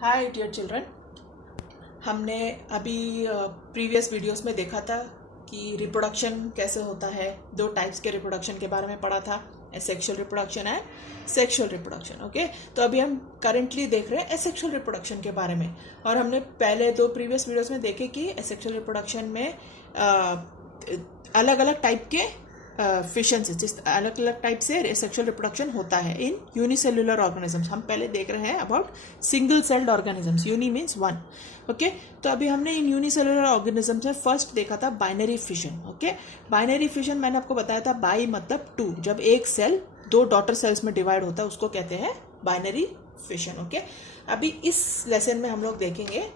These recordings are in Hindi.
Hi dear children. हमने अभी प्रीवियस वीडियोस में देखा था कि रिप्रोडक्शन कैसे होता है। दो टाइप्स के रिप्रोडक्शन के बारे में पढ़ा था, sexual reproduction and sexual reproduction. Okay, तो अभी हम करेंटली देख रहे हैं एसेक्सुअल रिप्रोडक्शन के बारे में। और हमने पहले दो प्रीवियस वीडियोस में देखे कि एसेक्सुअल रिप्रोडक्शन में अलग अलग टाइप के फिशन से, जिस अलग अलग टाइप से सेक्सुअल रिप्रोडक्शन होता है इन यूनिसेल्युलर ऑर्गेनिजम्स। हम पहले देख रहे हैं about single celled organisms. Uni means one. Okay, तो अभी हमने इन यूनिसेल्युलर ऑर्गेनिजम्स में फर्स्ट देखा था binary fission. Okay, binary fission मैंने आपको बताया था, बाई मतलब टू। जब एक सेल दो डॉटर सेल्स में डिवाइड होता है उसको कहते हैं बाइनरी फिशन। ओके, अभी इस लेसन में हम लोग देखेंगे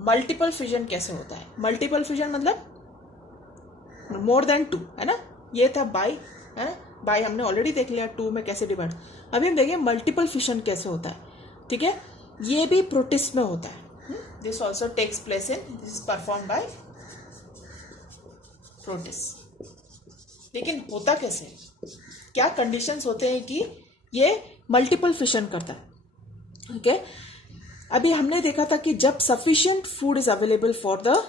मल्टीपल फिशन कैसे होता है। मल्टीपल फिशन मतलब मोर देन टू, है ना। ये था बाई, है ना। बाई हमने ऑलरेडी देख लिया, टू में कैसे डिवाइड। अभी हम देखेंगे मल्टीपल फिशन कैसे होता है। ठीक है, ये भी प्रोटिस्ट में होता है। This also takes place in, this is perform by protist. लेकिन होता कैसे, क्या कंडीशंस होते हैं कि ये मल्टीपल फिशन करता है। ओके, अभी हमने देखा था कि जब sufficient food is available for the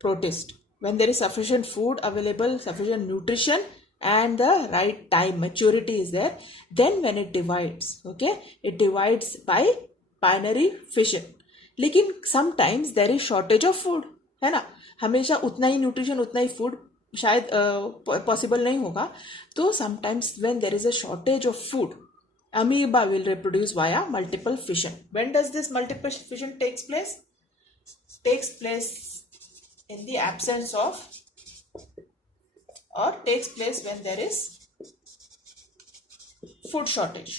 protist, when there is sufficient food available, sufficient nutrition and the right time, maturity is there, then when it divides, okay, it divides by binary fission. लेकिन sometimes there is shortage of food, है ना। हमेशा उतना ही न्यूट्रिशन, उतना ही फूड शायद पॉसिबल नहीं होगा। तो sometimes when there is a shortage of food, amoeba will reproduce via multiple fission. When does this multiple fission takes place? Takes place in the absence of, or takes place when there is food shortage.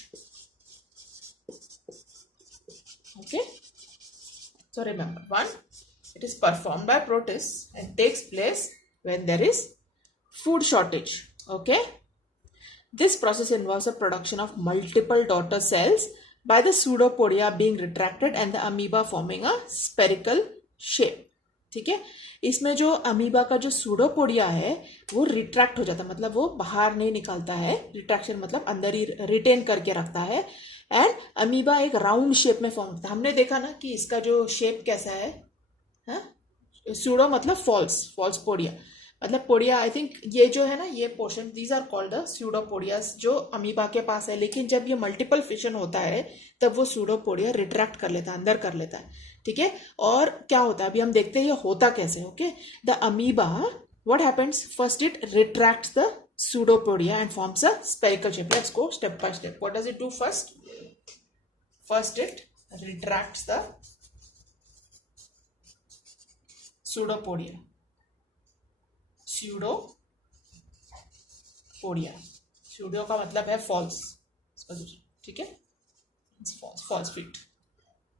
Okay, so remember, one, it is performed by protists and takes place when there is food shortage. Okay, this process involves the production of multiple daughter cells by the pseudopodia being retracted and the amoeba forming a spherical shape. ठीक है, इसमें जो अमीबा का जो सूडोपोडिया है वो रिट्रैक्ट हो जाता है, मतलब वो बाहर नहीं निकलता है। रिट्रैक्शन मतलब अंदर ही रिटेन करके रखता है। एंड अमीबा एक राउंड शेप में फॉर्म होता है। हमने देखा ना कि इसका जो शेप कैसा है, सूडो मतलब फॉल्स पोडिया मतलब पोडिया। आई थिंक ये जो है ना, ये portion, these are called the pseudopodias, जो अमीबा के पास है। लेकिन जब ये मल्टीपल फिशन होता है तब वो सूडोपोडिया रिट्रैक्ट कर लेता है, अंदर कर लेता है। ठीक है, और क्या होता है अभी हम देखते हैं ये होता कैसे। Okay, the amoeba, what happens, first it retracts the pseudopodia and forms a spherical shape. Let's go step by step. What does it do first? First it retracts the pseudopodia, pseudopodia, pseudo का मतलब है फॉल्स, ठीक है, false feet,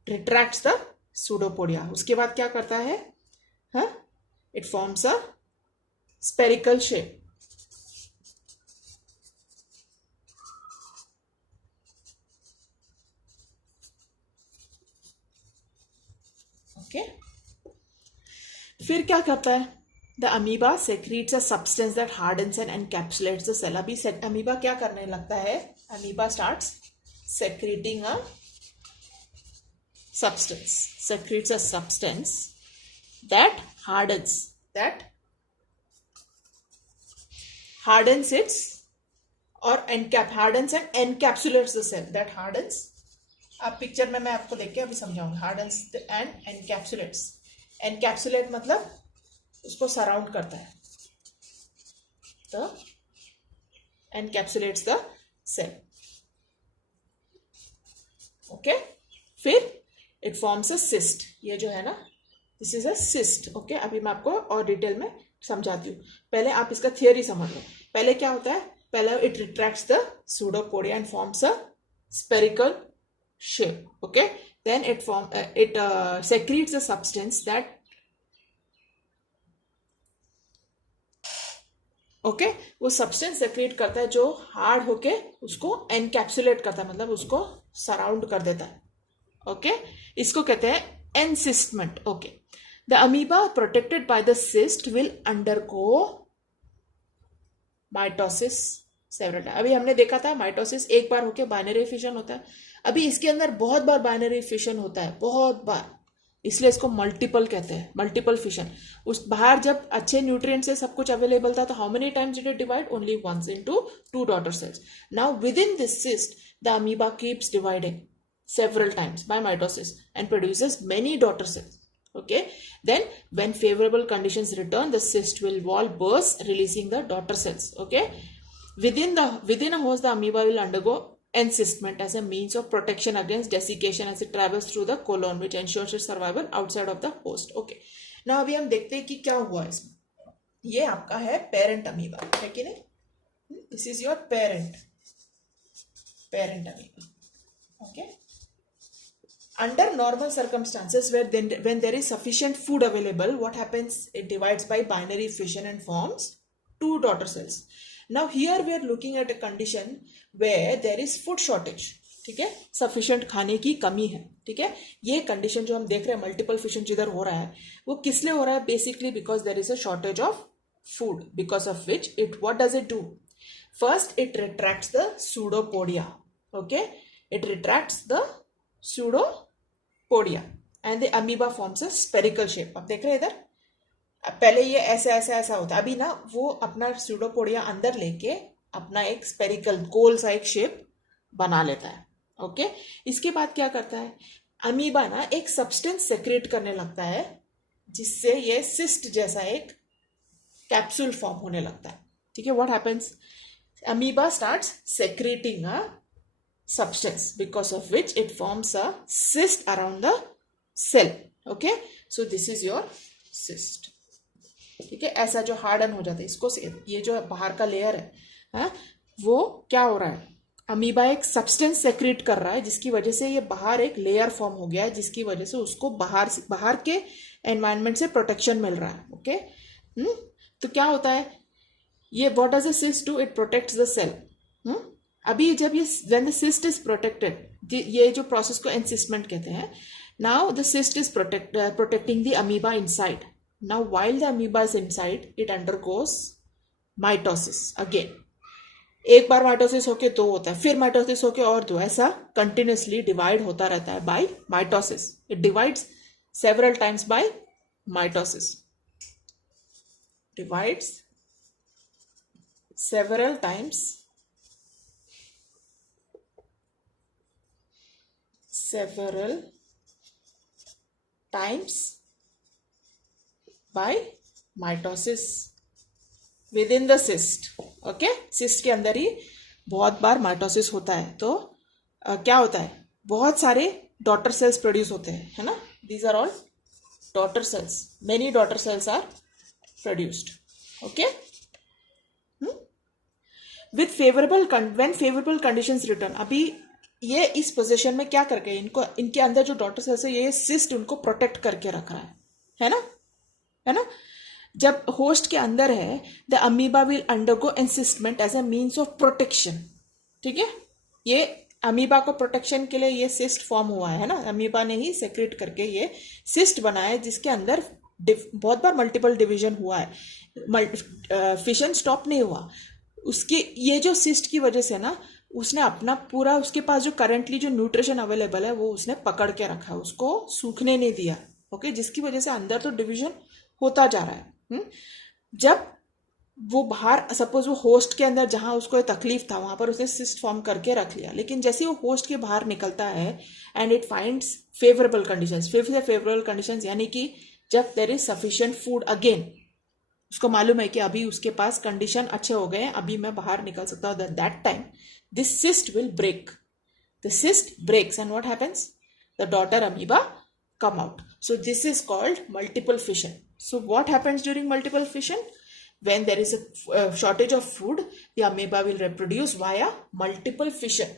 retracts the pseudopodia. उसके बाद क्या करता है, it forms a spherical shape. Okay, फिर क्या करता है, the amoeba secretes a substance that hardens and एनकैप्सुलेट्स the cell. अभी अमीबा क्या करने लगता है, amoeba starts secreting a substance, secretes a substance that hardens its, or hardens and encapsulates the cell, that hardens। अब पिक्चर में मैं आपको देख के अभी समझाऊंगा। हार्डन्स एंड एनकैप्सुलेट्स, एनकैप्सुलेट मतलब उसको सराउंड करता है, तो एनकैप्सुलेट्स द सेल। ओके, फिर इट फॉर्म्स अ सिस्ट। ये जो है ना, this is a cyst. Okay, अभी मैं आपको और डिटेल में समझाती हूँ। पहले आप इसका थियरी समझ लो। पहले क्या होता है, पहले it retracts the pseudopodia and forms a spherical shape. Okay, then it secretes a substance that, okay, वो सब्सटेंस सेक्रेट करता है जो हार्ड होके उसको एनकैप्सुलेट करता है, मतलब उसको सराउंड कर देता है। ओके, इसको कहते हैं encystment. Okay, the amoeba protected by the cyst will undergo mitosis several time. अभी हमने देखा था माइटोसिस एक बार होके बाइनरी फिशन होता है, अभी इसके अंदर बहुत बार बाइनरी फिशन होता है, बहुत बार, इसलिए इसको मल्टीपल कहते हैं, मल्टीपल फिशन। उस बाहर जब अच्छे न्यूट्रिएंट से सब कुछ अवेलेबल था तो how many times did it divide? Only once into 2 daughter cells. Now within this cyst the amoeba keeps dividing several times by mitosis and produces many daughter cells. Okay, then when favorable conditions return, the cyst will wall burst, releasing the daughter cells. Okay, within a host, the amoeba will undergo encystment as a means of protection against desiccation as it travels through the colon, which ensures its survival outside of the host. Okay, now अभी हम देखते हैं कि क्या हुआ इसमें। ये आपका है पेरेंट अमीबा, है कि नहीं? This is your parent amoeba. Okay. Under normal circumstances, when there is sufficient food available, what happens? It divides by binary fission and forms 2 daughter cells. Now here we are looking at a condition where there is food shortage. ठीक है, sufficient खाने की कमी है। ठीक है, ये कंडीशन जो हम देख रहे हैं मल्टीपल फिशन जिधर हो रहा है वो किस लिए हो रहा है? Basically because there is a shortage of food, because of which it what does it do? First it retracts the pseudopodia. Okay, it retracts the pseudopodia and the amoeba forms a spherical shape. अब देख रहे हैं इधर, पहले ये ऐसे ऐसे ऐसा होता है, अभी ना वो अपना सूडोपोडिया अंदर लेके अपना एक स्पेरिकल गोल सा एक शेप बना लेता है। ओके, इसके बाद क्या करता है? अमीबा ना एक सब्सटेंस सेक्रेट करने लगता है जिससे ये सिस्ट जैसा एक कैप्सूल फॉर्म होने लगता है। ठीक है, what happens? Amoeba starts secreting a substance because of which it forms a cyst around the cell. Okay, so this is your cyst. ठीक है, ऐसा जो हार्डन हो जाता है इसको, ये जो बाहर का लेयर है वो क्या हो रहा है? अमीबा एक सब्सटेंस सेक्रेट कर रहा है जिसकी वजह से ये बाहर एक लेयर फॉर्म हो गया है, जिसकी वजह से उसको बाहर के एनवायरनमेंट से प्रोटेक्शन मिल रहा है। ओके, तो क्या होता है ये? What does a cyst do? It protects the cell. अभी जब ये when the cyst is protected, ये जो प्रोसेस को एनसिस्टमेंट कहते हैं। Now the cyst is protecting the amoeba inside. Now while the amoeba is inside it undergoes mitosis again. एक बार माइटोसिस होके 2 होता है, फिर माइटोसिस होके और 2, ऐसा कंटिन्यूसली डिवाइड होता रहता है by mitosis. It divides several times by mitosis, divides several times by mitosis within the cyst. Okay, cyst के अंदर ही बहुत बार माइटोसिस होता है तो क्या होता है? बहुत सारे डॉटर सेल्स प्रोड्यूस होते हैं, है ना? These are all daughter cells, many daughter cells are produced. Okay, with when favorable conditions return, अभी ये इस पोजीशन में क्या करके इनको, इनके अंदर जो डॉटर सेल्स है ये सिस्ट उनको प्रोटेक्ट करके रख रहा है ना? है ना? जब होस्ट के अंदर है the amoeba will undergo encystment as a means of protection. ठीक है, ये अमीबा को प्रोटेक्शन के लिए ये सिस्ट फॉर्म हुआ है ना? अमीबा ने ही सेक्रेट करके ये सिस्ट बनाया है जिसके अंदर बहुत बार मल्टीपल डिवीजन हुआ है, फिशन स्टॉप नहीं हुआ। उसकी ये जो सिस्ट की वजह से ना उसने अपना पूरा, उसके पास जो करंटली जो न्यूट्रिशन अवेलेबल है वो उसने पकड़ के रखा है, उसको सूखने नहीं दिया। ओके, जिसकी वजह से अंदर तो डिवीजन होता जा रहा है। जब वो बाहर, सपोज वो होस्ट के अंदर जहां उसको तकलीफ था वहां पर उसने सिस्ट फॉर्म करके रख लिया, लेकिन जैसे वो होस्ट के बाहर निकलता है and it finds favourable conditions, favourable conditions यानी कि जब there is sufficient food again, उसको मालूम है कि अभी उसके पास कंडीशन अच्छे हो गए हैं, अभी मैं बाहर निकल सकता हूँ, that time this cyst will break. The cyst breaks and what happens? The daughter amoeba come out. So this is called multiple fission. So what happens during multiple fission? When there is a shortage of food, the amoeba will reproduce via multiple fission.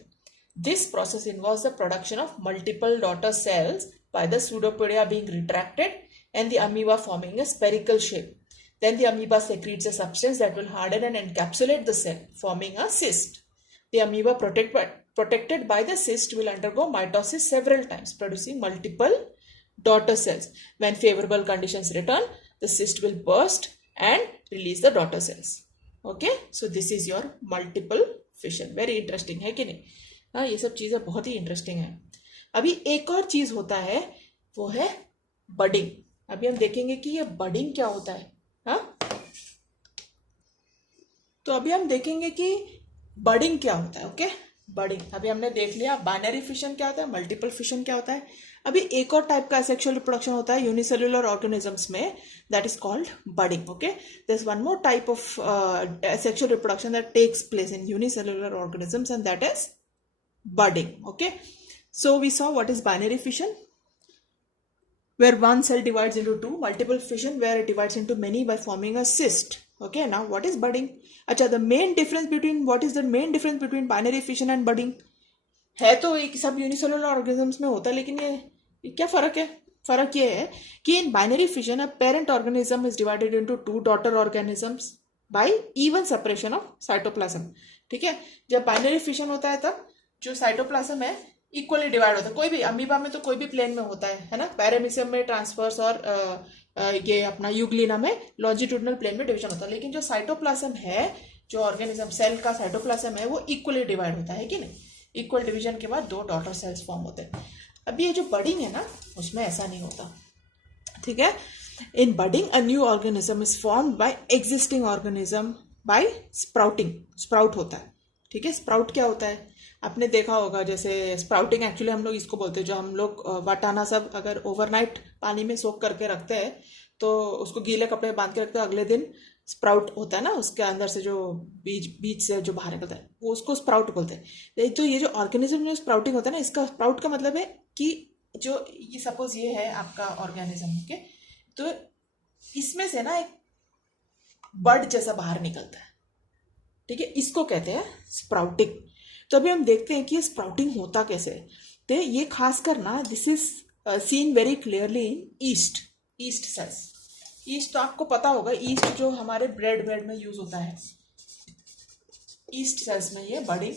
This process involves the production of multiple daughter cells by the pseudopodia being retracted and the amoeba forming a spherical shape. Then the amoeba secretes a substance that will harden and encapsulate the cell, forming a cyst. The amoeba protected by the cyst will undergo mitosis several times, producing multiple daughter cells. When favorable conditions return, the cyst will burst and release the daughter cells. Okay, so this is your multiple fission. Very interesting, है कि नहीं? हाँ, ये सब चीज़ें बहुत ही इंटरेस्टिंग है। अभी एक और चीज़ होता है, वो है बडिंग। अभी हम देखेंगे कि ये बडिंग क्या होता है। हाँ, तो अभी हम देखेंगे कि बडिंग क्या होता है। ओके, बडिंग अभी हमने देख लिया। बाइनरी फिशन क्या होता है, मल्टीपल फिशन क्या होता है। अभी एक और टाइप का असेक्सुअल रिप्रोडक्शन होता है यूनिसेल्युलर ऑर्गेनिजम्स में, that is called budding. Okay, there is one more type of asexual reproduction that takes place in unicellular organisms and that is budding. Okay, so we saw what is binary fission, where one cell divides into two. Multiple fission, where it divides into many by forming a cyst. Okay, now what is budding? अच्छा, the main difference between, what is the main difference between binary fission and budding? है तो एक सब यूनिसेलुलर ऑर्गेनिजम्स में होता है, लेकिन ये क्या फर्क है? फर्क ये है कि in binary fission a parent organism is divided into two daughter organisms by even separation of cytoplasm. ठीक है, जब बाइनरी फिशन होता है तब जो साइटोप्लाज्म है इक्वली डिवाइड होता है। कोई भी अमीबा में तो कोई भी प्लेन में होता है ना। पैरामीशियम में ट्रांसफर्स और ये अपना यूग्लिना में लॉन्जिट्यूडनल प्लेन में डिवीजन होता है। लेकिन जो साइटोप्लाज्म है, जो ऑर्गेनिज्म सेल का साइटोप्लाज्म है, वो इक्वली डिवाइड होता है कि नहीं। इक्वल डिवीजन के बाद दो डॉटर सेल्स फॉर्म होते हैं। अब ये जो बडिंग है ना, उसमें ऐसा नहीं होता। ठीक है, in budding a new organism is formed by existing organism by sprouting. Sprout होता है। ठीक है, स्प्राउट क्या होता है आपने देखा होगा, जैसे स्प्राउटिंग एक्चुअली हम लोग इसको बोलते हैं, जो हम लोग वाटाना सब अगर ओवरनाइट पानी में सोख करके रखते हैं तो उसको गीले कपड़े बांध के रखते हैं, अगले दिन स्प्राउट होता है ना, उसके अंदर से जो बीज से जो बाहर निकलता है वो उसको स्प्राउट बोलते हैं। तो ये जो ऑर्गेनिज्म जो स्प्राउटिंग होता है ना, इसका स्प्राउट का मतलब है कि जो ये सपोज ये है आपका ऑर्गेनिज्म। ओके, तो इसमें से ना एक बर्ड जैसा बाहर निकलता है। ठीक है, इसको कहते हैं स्प्राउटिंग। तो अभी हम देखते हैं कि ये स्प्राउटिंग होता कैसे। तो ये खासकर ना, this is seen very clearly in east sales. East तो आपको पता होगा, ईस्ट जो हमारे ब्रेड में यूज होता है, ईस्ट सेल्स में ये बड़ी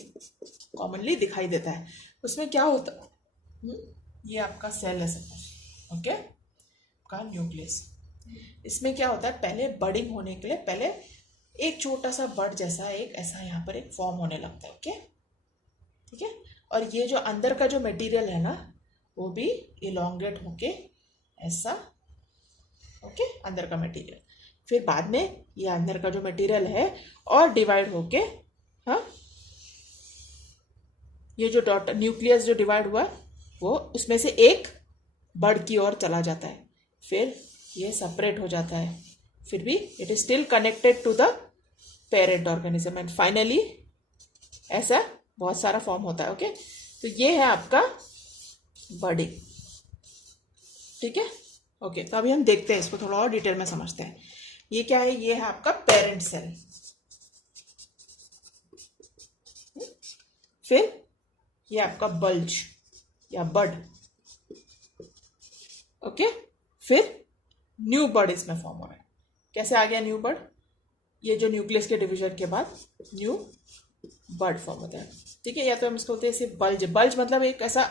कॉमनली दिखाई देता है। उसमें क्या होता है, ये आपका सेल है सपोज। ओके, का न्यूक्लियस। इसमें क्या होता है, पहले बडिंग होने के लिए पहले एक छोटा सा बड जैसा एक ऐसा यहाँ पर एक फॉर्म होने लगता है। ओके, ठीक है, और ये जो अंदर का जो मटेरियल है ना, वो भी इलोंगेट होके ऐसा, ओके, अंदर का मटेरियल। फिर बाद में ये अंदर का जो मटेरियल है और डिवाइड होके, हाँ, ये जो डॉटर न्यूक्लियस जो डिवाइड हुआ वो उसमें से एक बड की ओर चला जाता है। फिर ये सेपरेट हो जाता है, फिर भी it is still connected to the parent organism and finally ऐसा बहुत सारा फॉर्म होता है। ओके, तो ये है आपका बडिंग। ठीक है, ओके, तो अभी हम देखते हैं इसको थोड़ा और डिटेल में समझते हैं। ये क्या है, ये है आपका पेरेंट सेल। फिर ये आपका बल्ज या बड। ओके, फिर न्यू बड इसमें फॉर्म हो रहा है। कैसे आ गया न्यू बड? ये जो न्यूक्लियस के डिवीजन के बाद न्यू बड फॉर्म होता है। ठीक है, या तो हम इसको बोलते हैं सिर्फ बल्ज। बल्ज मतलब एक ऐसा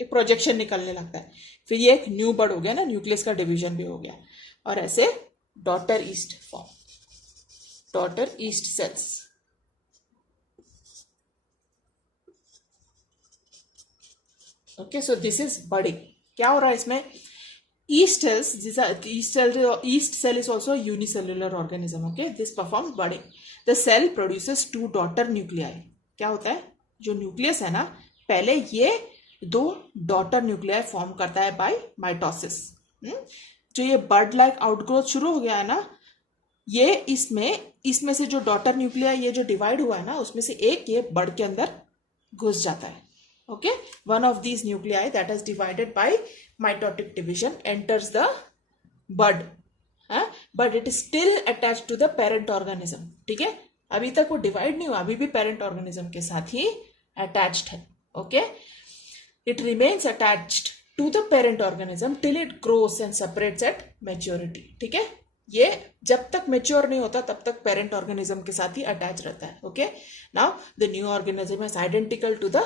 एक प्रोजेक्शन निकलने लगता है। फिर ये एक न्यू बड हो गया ना, न्यूक्लियस का डिवीजन भी हो गया। और ऐसे daughter east form, daughter east sales. Okay, so this is budding. क्या हो रहा है इसमें? Yeast cells, yeast cell is also a unicellular organism. Okay, this performs budding. The cell produces two daughter nuclei. क्या होता है, जो न्यूक्लियस है ना, पहले ये दो डॉटर न्यूक्लियाई फॉर्म करता है बाय माइटोसिस। जो ये बर्ड लाइक आउटग्रोथ शुरू हो गया है ना, ये इसमें से जो डॉटर न्यूक्लियाई ये जो डिवाइड हुआ है ना, उसमें से एक ये बर्ड के अंदर घुस जाता है। Okay, one of these nuclei that is divided by mitotic division enters the bud, but it is still attached to the parent organism. ठीक है, अभी तक वो डिवाइड नहीं हुआ, अभी भी पेरेंट ऑर्गेनिज्म के साथ ही अटैच्ड है। Okay, it remains attached to the parent organism till it grows and separates at maturity. ठीक है, ये जब तक मेच्योर नहीं होता तब तक पेरेंट ऑर्गेनिज्म के साथ ही अटैच रहता है। Okay, now the new organism is identical to the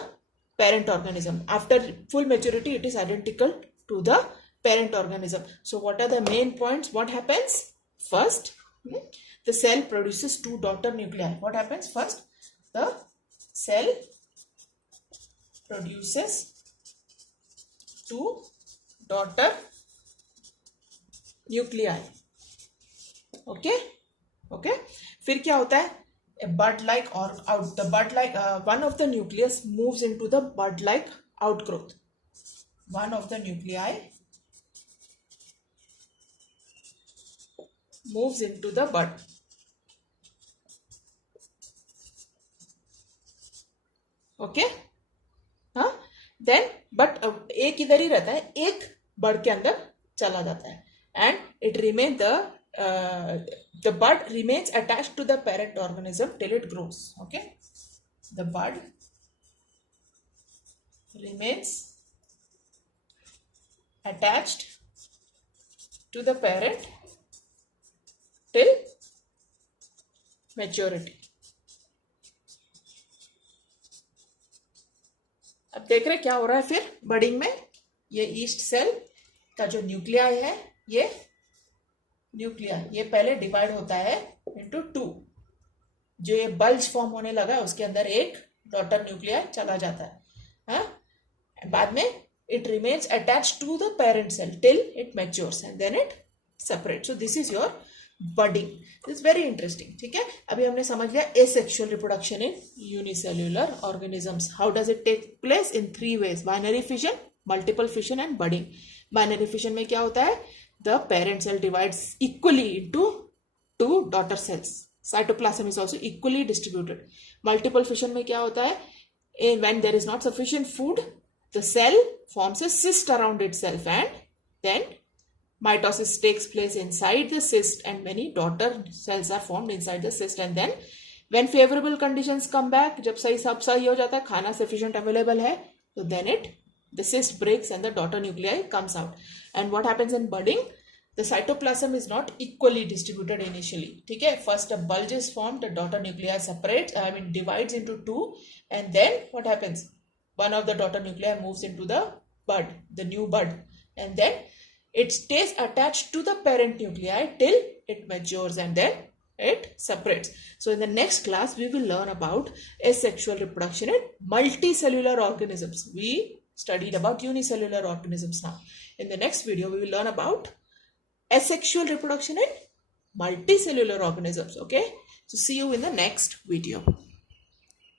parent organism. After full maturity, it is identical to the parent organism. So what are the main points? What happens first? The cell produces two daughter nuclei. What happens first? The cell produces two daughter nuclei. Okay, okay. फिर क्या होता है? A bud-like or out the bud-like one of the nucleus moves into the bud-like outgrowth. One of the nuclei moves into the bud. Okay, हाँ. Then but एक इधर ही रहता है, एक बड के अंदर चला जाता है, and it remains the bud remains attached to the parent organism till it grows. Okay, the bud remains attached to the parent till maturity. अब देख रहे क्या हो रहा है फिर बडिंग में. ये ईस्ट सेल का जो न्यूक्लियाई है, ये न्यूक्लिया ये पहले डिवाइड होता है इनटू टू. जो ये बल्ज फॉर्म होने लगा है उसके अंदर एक डॉटर न्यूक्लिया चला जाता है. हाँ, बाद में it remains attached to the parent cell till it matures and then it separate. So this is your budding. This very interesting. ठीक है, अभी हमने समझ लिया asexual reproduction in unicellular organisms. How does it take place? In 3 ways: binary fission, multiple fission and budding. Binary fission में क्या होता है? The parent cell divides equally into 2 daughter cells. Cytoplasm is also equally distributed. Multiple fission में क्या होता है? When there is not sufficient food, the cell forms a cyst around itself, and then mitosis takes place inside the cyst, and many daughter cells are formed inside the cyst. And then when favorable conditions come back, जब सब सही हो जाता है, खाना sufficient available है, so then the cyst breaks and the daughter nuclei comes out. And what happens in budding? The cytoplasm is not equally distributed initially. ठीक है, first a bulge is formed, the daughter nuclei separates, divides into 2, and then what happens? One of the daughter nuclei moves into the bud, the new bud, and then it stays attached to the parent nuclei till it matures, and then it separates. So in the next class we will learn about asexual reproduction in multicellular organisms. We studied about unicellular organisms. Now in the next video we will learn about asexual reproduction in multicellular organisms. Okay, so see you in the next video.